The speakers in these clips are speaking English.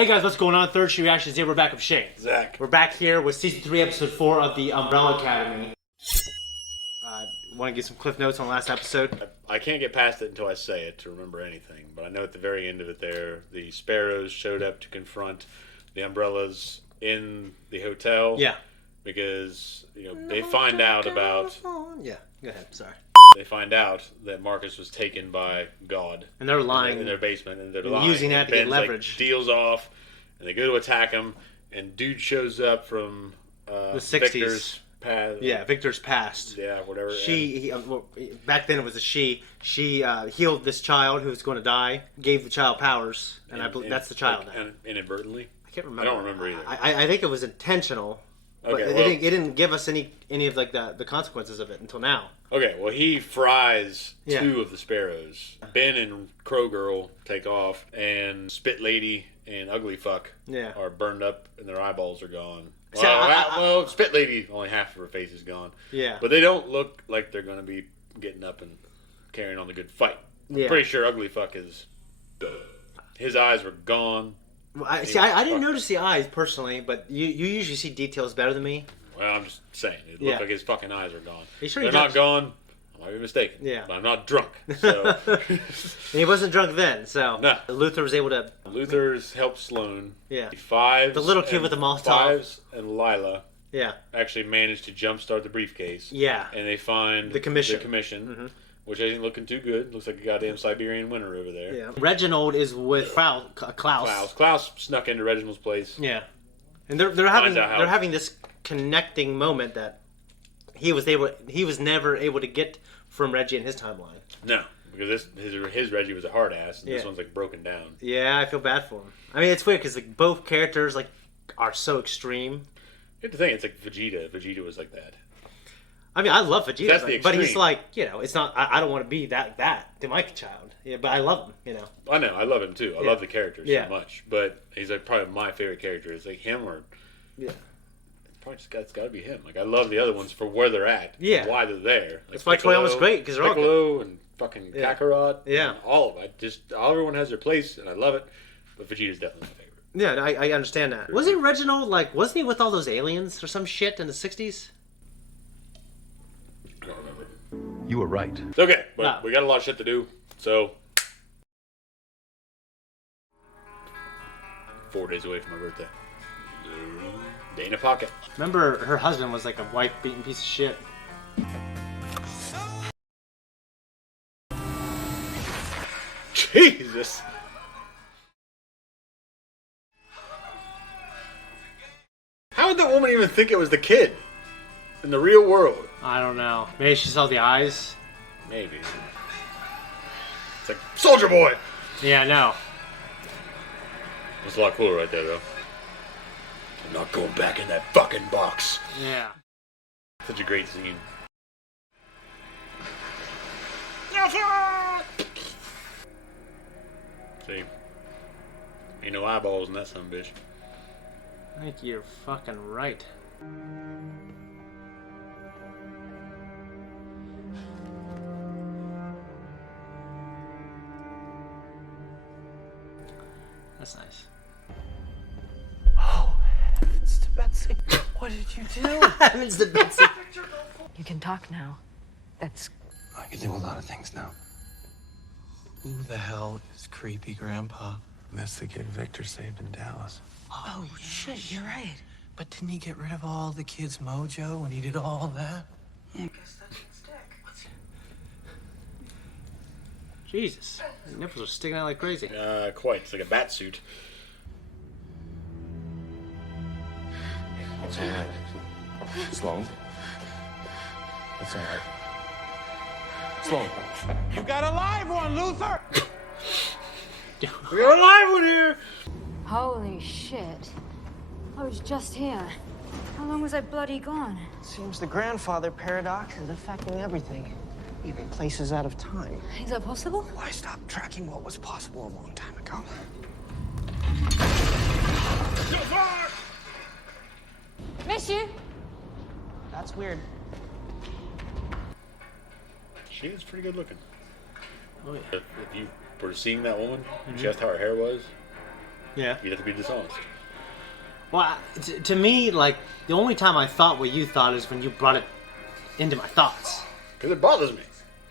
Hey guys, what's going on? Third Shoe Reactions here. We're back with Shane. Zakk. We're back here with Season 3, Episode 4 of the Umbrella Academy. Want to give some cliff notes on the last episode? I can't get past it until I say it to remember anything, but I know at the very end of it there, the Sparrows showed up to confront the Umbrellas in the hotel. Yeah. Because, they find out about... Yeah, go ahead, sorry. They find out that Marcus was taken by God. And they're lying. In their basement, and they're and lying. using that to get leverage. Deals off, and they go to attack him, and dude shows up from the 60s. Victor's past. Yeah, Victor's past. Yeah, whatever. Back then it was a she. She healed this child who was going to die, gave the child powers, and I believe that's the child now. Inadvertently? I can't remember. I don't remember either. I think it was intentional. But Okay, it didn't give us any of like the consequences of it until now. Okay, well he fries two of the Sparrows. Ben and Crow Girl take off, and Spit Lady and Ugly Fuck are burned up, and their eyeballs are gone. Well, Spit Lady, only half of her face is gone. Yeah, but they don't look like they're going to be getting up and carrying on the good fight. I'm pretty sure Ugly Fuck is done. His eyes were gone. I didn't notice the eyes personally, but you usually see details better than me. Well, I'm just saying. It looked like his fucking eyes are gone. Are you sure they're not gone. I might be mistaken. Yeah. But I'm not drunk. So. And he wasn't drunk then, so. No. Luther was able to. Luther's helped Sloane. Yeah. Fives. The little kid with the Molotov. Fives and Lila. Yeah. Actually managed to jumpstart the briefcase. Yeah. And they find the commission. Mm-hmm. Which ain't looking too good. Looks like a goddamn Siberian winter over there. Yeah. Reginald is with Klaus. Klaus snuck into Reginald's place. Yeah. And they're having this connecting moment that he was never able to get from Reggie in his timeline. No, because his Reggie was a hard ass, and this one's like broken down. Yeah, I feel bad for him. I mean, it's weird because like both characters like are so extreme. You have to think it's like Vegeta. Vegeta was like that. I mean, I love Vegeta, That's the but he's like, it's not. I don't want to be that to my child. Yeah, but I love him. I know, I love him too. I love the character so much. But he's like probably my favorite character. It's like him or probably it's got to be him. Like I love the other ones for where they're at. Yeah, why they're there. Like that's why Toyama's great because they're all Piccolo and fucking Kakarot. Yeah, all of it. Everyone has their place, and I love it. But Vegeta's definitely my favorite. Yeah, I understand that. Wasn't Reginald wasn't he with all those aliens or some shit in the 60s? I don't remember. You were right. Okay, but we got a lot of shit to do, so 4 days away from my birthday. Day in a pocket. Remember, her husband was like a wife-beaten piece of shit. Jesus! How would that woman even think it was the kid in the real world? I don't know. Maybe she saw the eyes. Maybe. It's like, Soldier Boy! Yeah, no. It's a lot cooler right there, though. I'm not going back in that fucking box. Yeah. Such a great scene. See? Ain't no eyeballs in that son of a bitch. I think you're fucking right. That's nice. Oh, heavens to Betsy. What did you do? Heavens to Betsy. You can talk now. That's... I can do a lot of things now. Who the hell is creepy Grandpa? That's the kid Victor saved in Dallas. Oh, shit, you're right. But didn't he get rid of all the kids' mojo when he did all that? Yeah, I guess that should stick. Jesus. The nipples are sticking out like crazy. Quite. It's like a bat suit. It's all right. Sloan? It's all right. Sloan. You got a live one, Luther! We got a live one here! Holy shit. I was just here. How long was I bloody gone? Seems the grandfather paradox is affecting everything, even places out of time. Is that possible? Why stop tracking what was possible a long time ago? Miss you. That's weird. She is pretty good looking. Oh, yeah. If you were seeing that woman, just how her hair was, Yeah. You'd have to be dishonest. Well, to me, like, the only time I thought what you thought is when you brought it into my thoughts. Because it bothers me.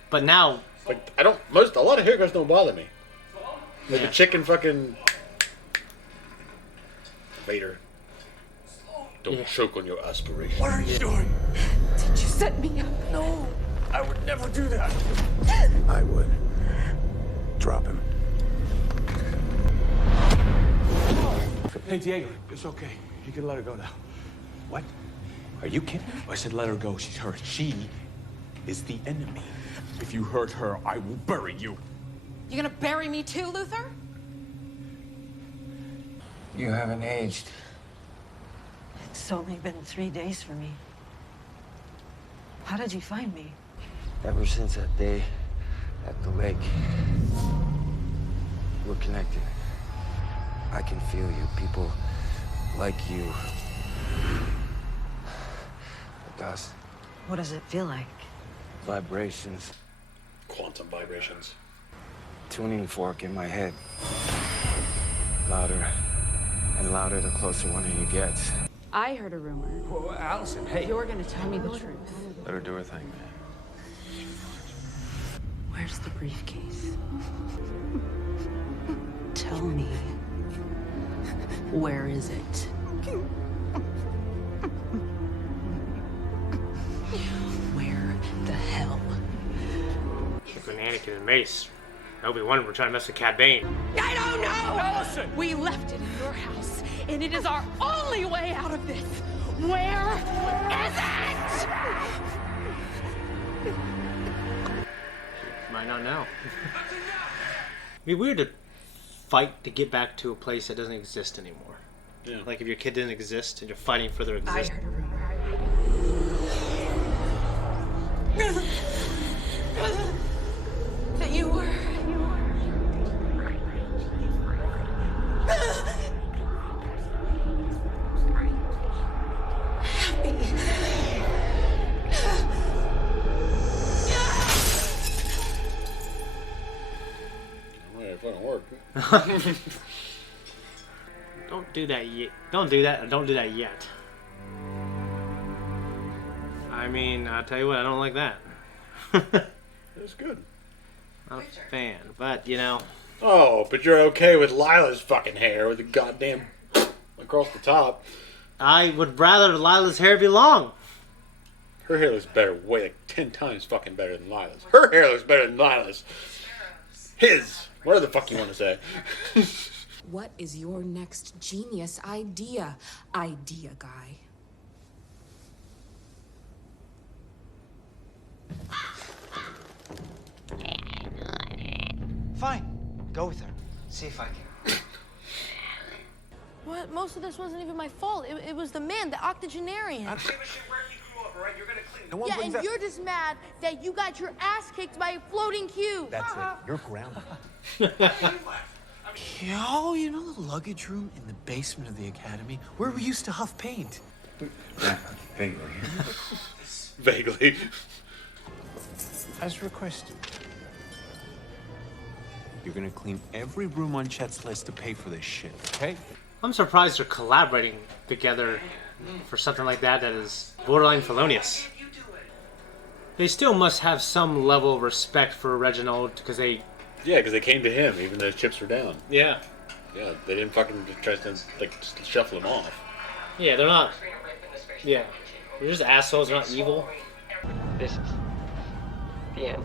But now... Like, a lot of hair growths don't bother me. Like the chicken fucking... Vader. Don't choke on your aspirations. What are you doing? Did you set me up? No, I would never do that. I would. Drop him. Hey, Diego, it's okay. You can let her go now. What? Are you kidding? I said let her go. She's hurt. She is the enemy. If you hurt her, I will bury you. You gonna bury me too, Luther? You haven't aged. It's only been 3 days for me. How did you find me? Ever since that day at the lake, we're connected. I can feel you. People like you. The dust. What does it feel like? Vibrations. Quantum vibrations. Tuning fork in my head. Louder and louder the closer one of you gets. I heard a rumor. Well, Allison, hey. You're gonna tell me the truth. Let her do her thing, man. Where's the briefcase? Tell me. Where is it? Where the hell? When Anakin and Mace, Obi-Wan were trying to mess with Cad Bane. I don't know! Allison! We left it in your house, and it is our only way out of this. Where is it? Might not know. It'd be weird to fight to get back to a place that doesn't exist anymore. Yeah. Like if your kid didn't exist and you're fighting for their I existence. heard a rumor. That you were... happy. Well, it fucking worked. Don't do that yet. Don't do that. Don't do that yet. I mean, I'll tell you what, I don't like that. It's good. I'm a fan, but you know. Oh, but you're okay with Lila's fucking hair with the goddamn across the top. I would rather Lila's hair be long. Her hair looks better, way like 10 times fucking better than Lila's. Her hair looks better than Lila's. His. Whatever the fuck you want to say. What is your next genius idea, guy? Fine. Go with her. See if I can. What? Most of this wasn't even my fault. It was the man, the octogenarian. I don't give a shit where you grew up, all right? You're gonna clean. No one Yeah, brings and up... you're just mad that you got your ass kicked by a floating cube. That's it. You're grounded. Yo, you know the luggage room in the basement of the academy where we used to huff paint? Yeah, vaguely. Vaguely. As requested. You're gonna clean every room on Chet's list to pay for this shit, okay? I'm surprised they're collaborating together for something like that is borderline felonious. They still must have some level of respect for Reginald because they... Yeah, because they came to him even though his chips were down. Yeah. Yeah, they didn't fucking try to like just shuffle him off. Yeah, they're not... Yeah. They're just assholes, they're not evil. This is the end.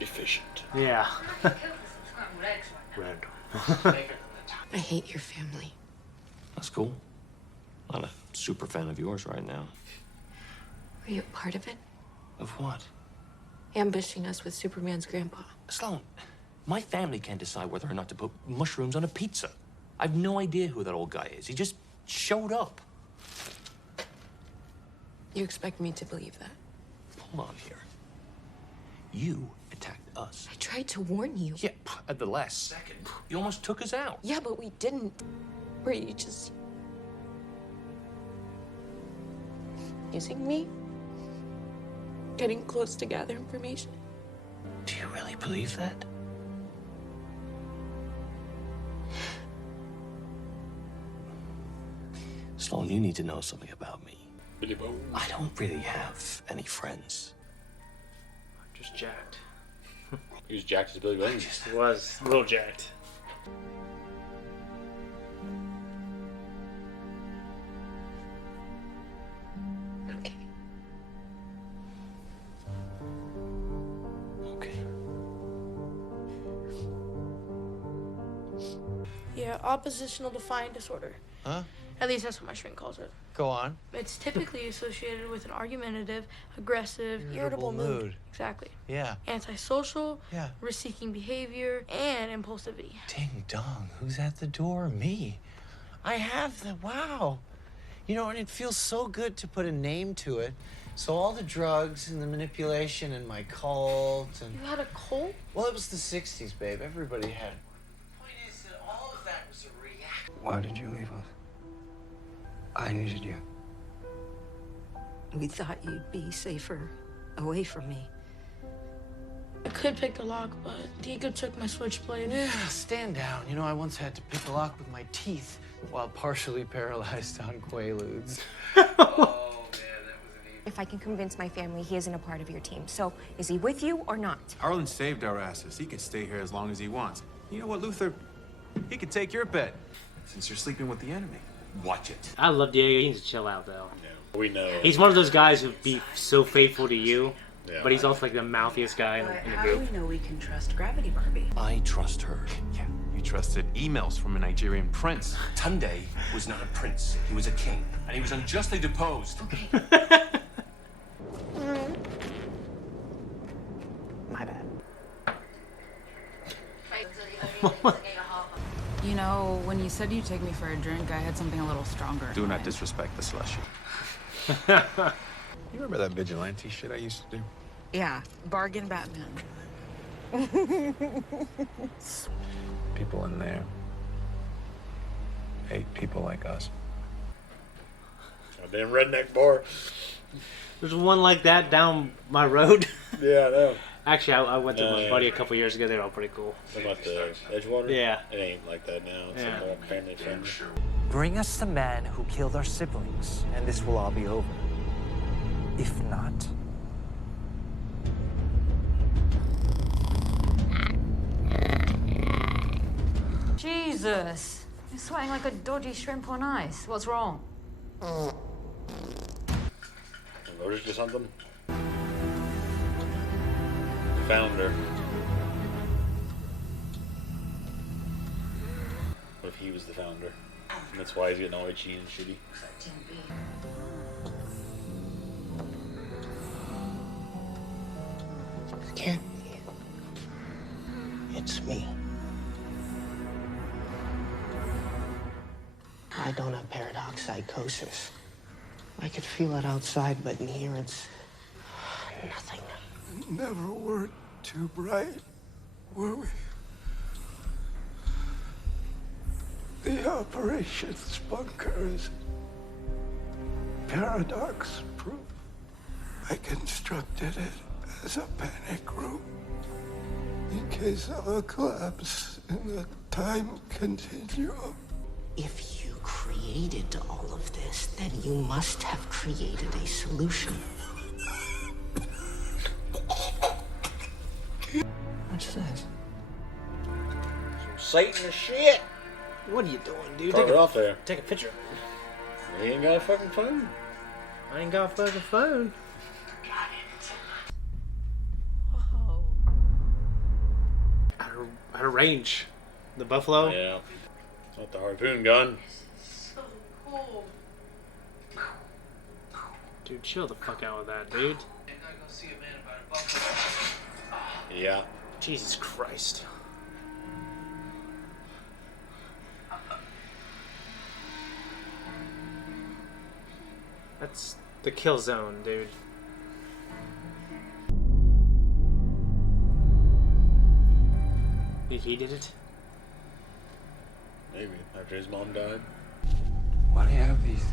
Efficient. Yeah. Random. I hate your family. That's cool. Not a super fan of yours right now. Were you a part of it? Of what? Ambushing us with Superman's grandpa. Sloan, my family can't decide whether or not to put mushrooms on a pizza. I've no idea who that old guy is. He just showed up. You expect me to believe that? Hold on here. You attacked us. I tried to warn you. Yeah, at the last second. You almost took us out. Yeah, but we didn't. Were you just... using me? Getting close to gather information? Do you you really believe that? Sloan, you need to know something about me. I don't really have any friends. Just jacked. He was jacked as Billy Bones. He was a little jacked. Yeah, oppositional defiant disorder. Huh? At least that's what my shrink calls it. Go on. It's typically associated with an argumentative, aggressive, irritable mood. Exactly. Yeah. Antisocial, Yeah. risk-seeking behavior, and impulsivity. Ding dong, who's at the door? Me. I have the, wow. You know, and it feels so good to put a name to it. So all the drugs and the manipulation and my cult and... You had a cult? Well, it was the 60s, babe. Everybody had it. The point is that all of that was a reaction. Why did you leave us? I needed you. We thought you'd be safer away from me. I could pick the lock, but Diego took my switchblade. Yeah, stand down. You know, I once had to pick a lock with my teeth while partially paralyzed on Quaaludes. If I can convince my family he isn't a part of your team. So, is he with you or not? Arlen saved our asses. He can stay here as long as he wants. You know what, Luther? He could take your bed, since you're sleeping with the enemy. Watch it. I love Diego. He needs to chill out, though. Yeah, we know. He's one of those guys who'd be so faithful to you, yeah, but he's also like the mouthiest guy in the How group. do we know we can trust Gravity Barbie? I trust her. Yeah, you trusted emails from a Nigerian prince. Tunde was not a prince. He was a king, and he was unjustly deposed. My bad. You know, when you said you'd take me for a drink, I had something a little stronger. Do not disrespect the slushy. You remember that vigilante shit I used to do? Yeah, bargain Batman. People in there hate people like us. Goddamn redneck bar. There's one like that down my road. Yeah, I know. Actually, I went to my buddy a couple years ago. They were all pretty cool. What about the Edgewater? Yeah. It ain't like that now. It's Yeah. more family friendly. Bring us the man who killed our siblings, and this will all be over. If not... Jesus! You're sweating like a dodgy shrimp on ice. What's wrong? Allergic to something? Founder. What if he was the founder? And that's why he's getting all itchy and shitty. It can't be. It's me. I don't have paradox psychosis. I could feel it outside, but in here it's nothing. Never were too bright, were we? The operations bunker is paradox proof. I constructed it as a panic room in case of a collapse in the time continuum. If you created all of this, then you must have created a solution. What's this? Satan shit! What are you doing, dude? Throw it off there. Take a picture. He ain't got a fucking phone. I ain't got a fucking phone. Whoa. Out of range. The buffalo? Yeah. It's not the harpoon gun. So cool. Dude, chill the fuck out with that, dude. Yeah. Jesus Christ. That's the kill zone, dude. Think he did it? Maybe. After his mom died. Why do you have these?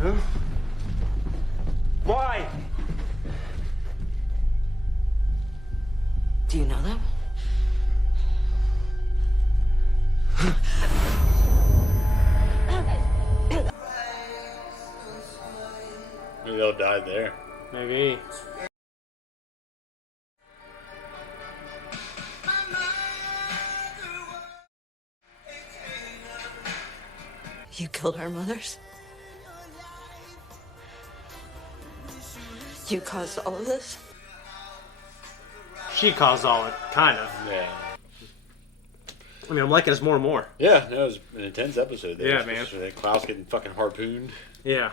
Huh? Why? Do you know them? Maybe they'll die there. Maybe. You killed our mothers. You caused all of this. She caused all it, kind of. Yeah. I mean, I'm liking this more and more. Yeah, that was an intense episode there. Yeah, man. Klaus getting fucking harpooned. Yeah.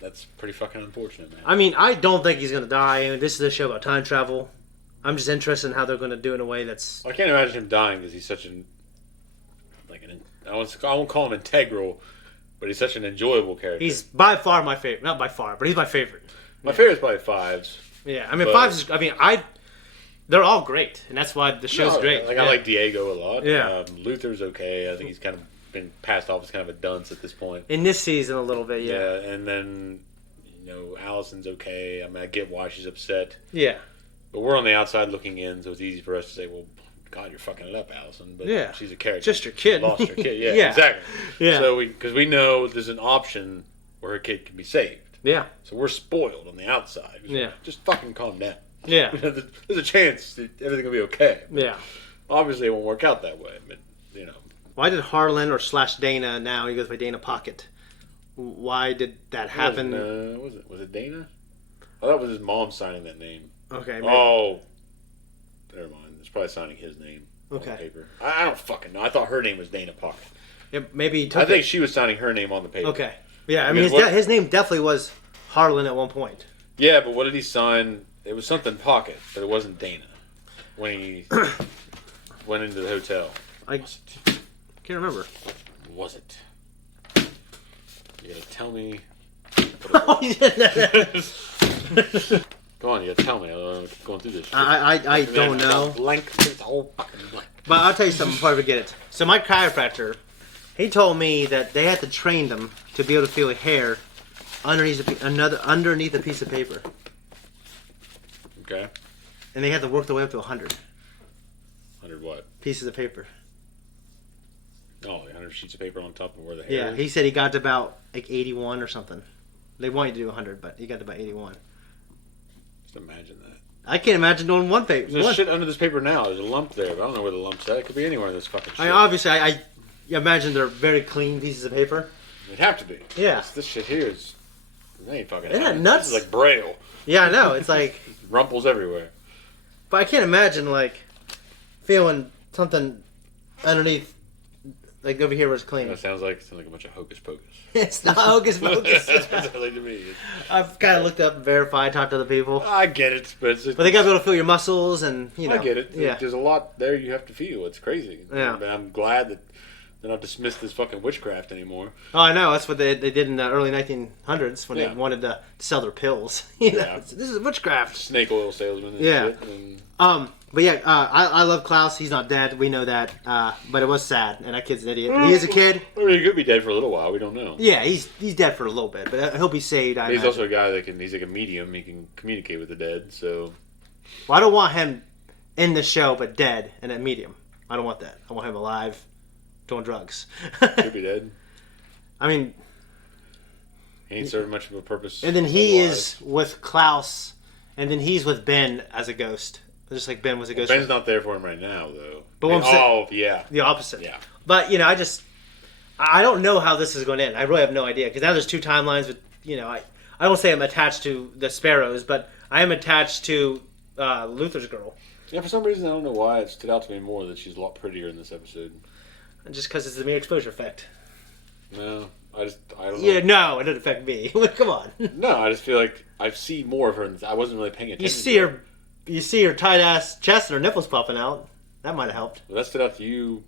That's pretty fucking unfortunate, man. I mean, I don't think he's going to die. I mean, this is a show about time travel. I'm just interested in how they're going to do it in a way that's... I can't imagine him dying because he's such an... I won't call him integral, but he's such an enjoyable character. He's by far my favorite. Not by far, but he's my favorite. My favorite's probably Fives. Yeah, I mean, Fives is... I mean, they're all great, and that's why the show's great. I like Diego a lot. Yeah. Luther's okay. I think he's kind of been passed off as kind of a dunce at this point. In this season, a little bit, yeah. And then, Allison's okay. I mean, I get why she's upset. Yeah. But we're on the outside looking in, so it's easy for us to say, well, God, you're fucking it up, Allison. But yeah. She's a character. Just your kid. She lost her kid. Yeah, yeah. Exactly. Yeah. So because we know there's an option where her kid can be saved. Yeah. So we're spoiled on the outside. Yeah. Just fucking calm down. Yeah. There's a chance that everything will be okay. Yeah. Obviously, it won't work out that way, but, Why did Harlan or / Dana, now he goes by Dana Pocket, why did that happen? Was it Dana? Oh, that was his mom signing that name. Okay. Maybe. Oh. Never mind. It's probably signing his name on Okay. the paper. I don't fucking know. I thought her name was Dana Pocket. Yeah, maybe he took I think she was signing her name on the paper. Okay. Yeah, I mean, his name definitely was Harlan at one point. Yeah, but what did he sign? It was something Pocket, but it wasn't Dana when he went into the hotel. I can't remember. What was it? You gotta tell me. Go on, you gotta tell me. I'm going through this shit. I don't know. Blank. It's all fucking blank. But I'll tell you something before I forget it. So my chiropractor, he told me that they had to train them to be able to feel a hair underneath a piece of paper. Okay. And they had to work their way up to 100. 100 what? Pieces of paper. Oh, 100 sheets of paper on top of where the hair Yeah, is? he said he got to about 81 or something. They want you to do 100, but he got to about 81. Just imagine that. I can't imagine doing one paper. There's shit under this paper now. There's a lump there, but I don't know where the lump's at. It could be anywhere in this fucking shit. Obviously, I imagine they're very clean pieces of paper. It'd have to be. Yeah. This shit here is... It ain't fucking... Isn't that nuts? This is like Braille. Yeah, I know. It's like... Rumples everywhere. But I can't imagine, feeling something underneath, over here was clean. That sounds like a bunch of hocus pocus. It's not hocus pocus. That's like to me. I've kind of looked up, verified, talked to other people. I get it, but they got to be able to feel your muscles and, I get it. Yeah. There's a lot there you have to feel. It's crazy. Yeah. And I'm glad that they're not dismissed as fucking witchcraft anymore. Oh, I know. That's what they did in the early 1900s when they wanted to sell their pills. This is witchcraft. Snake oil salesman. And yeah. Shit and... But yeah, I love Klaus. He's not dead. We know that. But it was sad, and that kid's an idiot. He is a kid. Or he could be dead for a little while. We don't know. Yeah, he's dead for a little bit, but he'll be saved. He's also a guy that he's like a medium. He can communicate with the dead. So, well, I don't want him in the show, but dead and at medium. I don't want that. I want him alive, doing drugs. Could be dead. I mean, he ain't serving much of a purpose. And then he is with Klaus, and then he's with Ben as a ghost. Just like Ben was a ghost. Ben's not there for him right now, though. But yeah. The opposite. Yeah. But, I don't know how this is going to end. I really have no idea. Because now there's two timelines with, I don't say I'm attached to the Sparrows, but I am attached to Luther's girl. Yeah, for some reason, I don't know why it stood out to me more that she's a lot prettier in this episode. Just because it's the mere exposure effect. No, I don't know. Yeah, no, it didn't affect me. Come on. No, I just feel like I see more of her. I wasn't really paying attention. You see her tight ass chest and her nipples popping out. That might have helped. Well, that stood out to you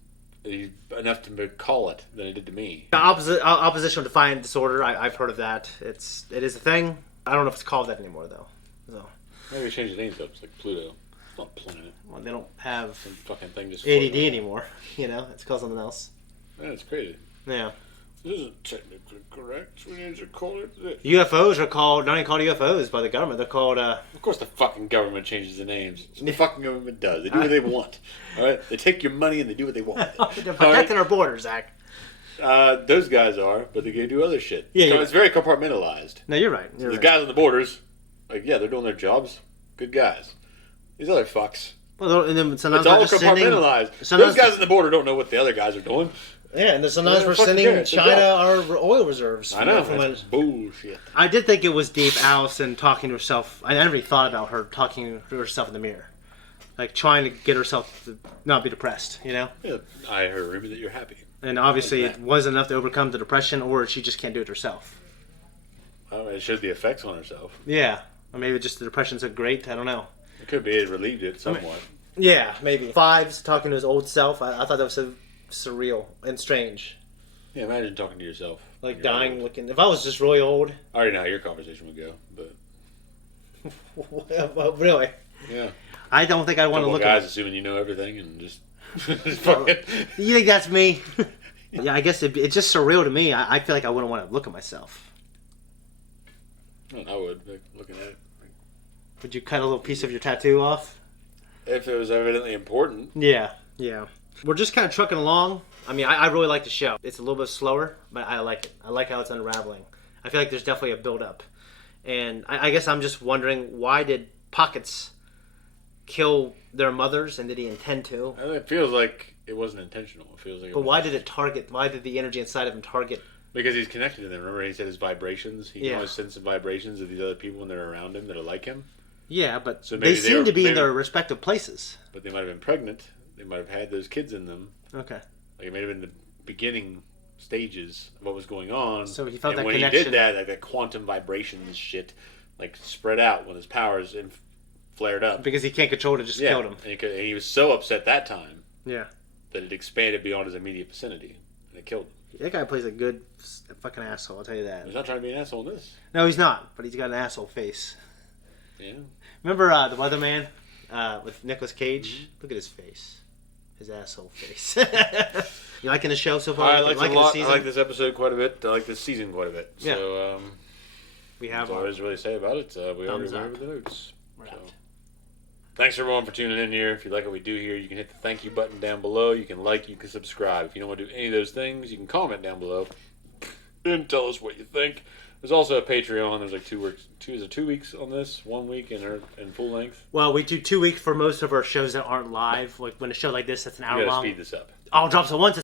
enough to call it than it did to me. Oppositional defiant disorder. I've heard of that. It is a thing. I don't know if it's called that anymore though. So maybe change the names up. It's like Pluto. It's not planet. Well, they don't have some fucking thing just ADD anymore. It's called something else. Yeah, it's crazy. Yeah. This isn't technically correct. We need to call it this. UFOs are called, not even called UFOs by the government. They're called, Of course the fucking government changes the names. That's what the fucking government does. They do what they want. Alright? They take your money and they do what they want. They're protecting our borders, Zach. Those guys are, but they can do other shit. Yeah, it's very compartmentalized. No, you're right. The guys on the borders, like, yeah, they're doing their jobs. Good guys. These other fucks. Well, and then sometimes it's all compartmentalized. Those guys on the border don't know what the other guys are doing. Yeah, and then sometimes we're sending China our oil reserves. I know. That's bullshit. I did think it was deep, Allison talking to herself. I never really thought about her talking to herself in the mirror. Like, trying to get herself to not be depressed, you know? Yeah, I heard a rumor that you're happy. And obviously it wasn't enough to overcome the depression, or she just can't do it herself. Well, it showed the effects on herself. Yeah. Or maybe just the depression's so great, I don't know. It could be it relieved it somewhat. Yeah, maybe. Fives talking to his old self, I thought that was so surreal and strange. Yeah, imagine talking to yourself. Like dying, old. Looking. If I was just really old. I already know how your conversation would go, but. Well, really? Yeah. I don't think I want to look guys assuming you know everything and just. You think that's me? Yeah, I guess it's just surreal to me. I feel like I wouldn't want to look at myself. Well, I would, looking at it. Would you cut a little piece of your tattoo off? If it was evidently important. Yeah. We're just kind of trucking along. I mean, I really like the show. It's a little bit slower, but I like it. I like how it's unraveling. I feel like there's definitely a build-up. And I guess I'm just wondering, why did Pockets kill their mothers, and did he intend to? It feels like it wasn't intentional. It feels like. But why did the energy inside of him target? Because he's connected to them. Remember, he said his vibrations. He can always sense the vibrations of these other people when they're around him that are like him. Yeah, but they seem to be in their respective places. But they might have been pregnant. They might have had those kids in them. Okay. Like it may have been the beginning stages of what was going on. So he felt and that when connection. he did that, like that quantum vibrations shit, like spread out when his powers flared up. Because he can't control it, it just killed him. And he was so upset that time. Yeah. That it expanded beyond his immediate vicinity, and it killed him. That guy plays a good fucking asshole. I'll tell you that. He's not trying to be an asshole in this. No, he's not. But he's got an asshole face. Yeah. Remember the Weatherman with Nicolas Cage? Mm-hmm. Look at his face. His asshole face. You liking the show so far? I like it a lot. I like this episode quite a bit. I like this season quite a bit. Yeah. So, we have. That's all there is to really say about it. We already went over the notes. Thanks everyone for tuning in here. If you like what we do here, you can hit the thank you button down below. You can like, you can subscribe. If you don't want to do any of those things, you can comment down below and tell us what you think. There's also a Patreon. There's like 2 weeks on this, 1 week in full length. Well, we do 2 weeks for most of our shows that aren't live. Like when a show like this that's an hour long. Speed this up. I'll drop so once.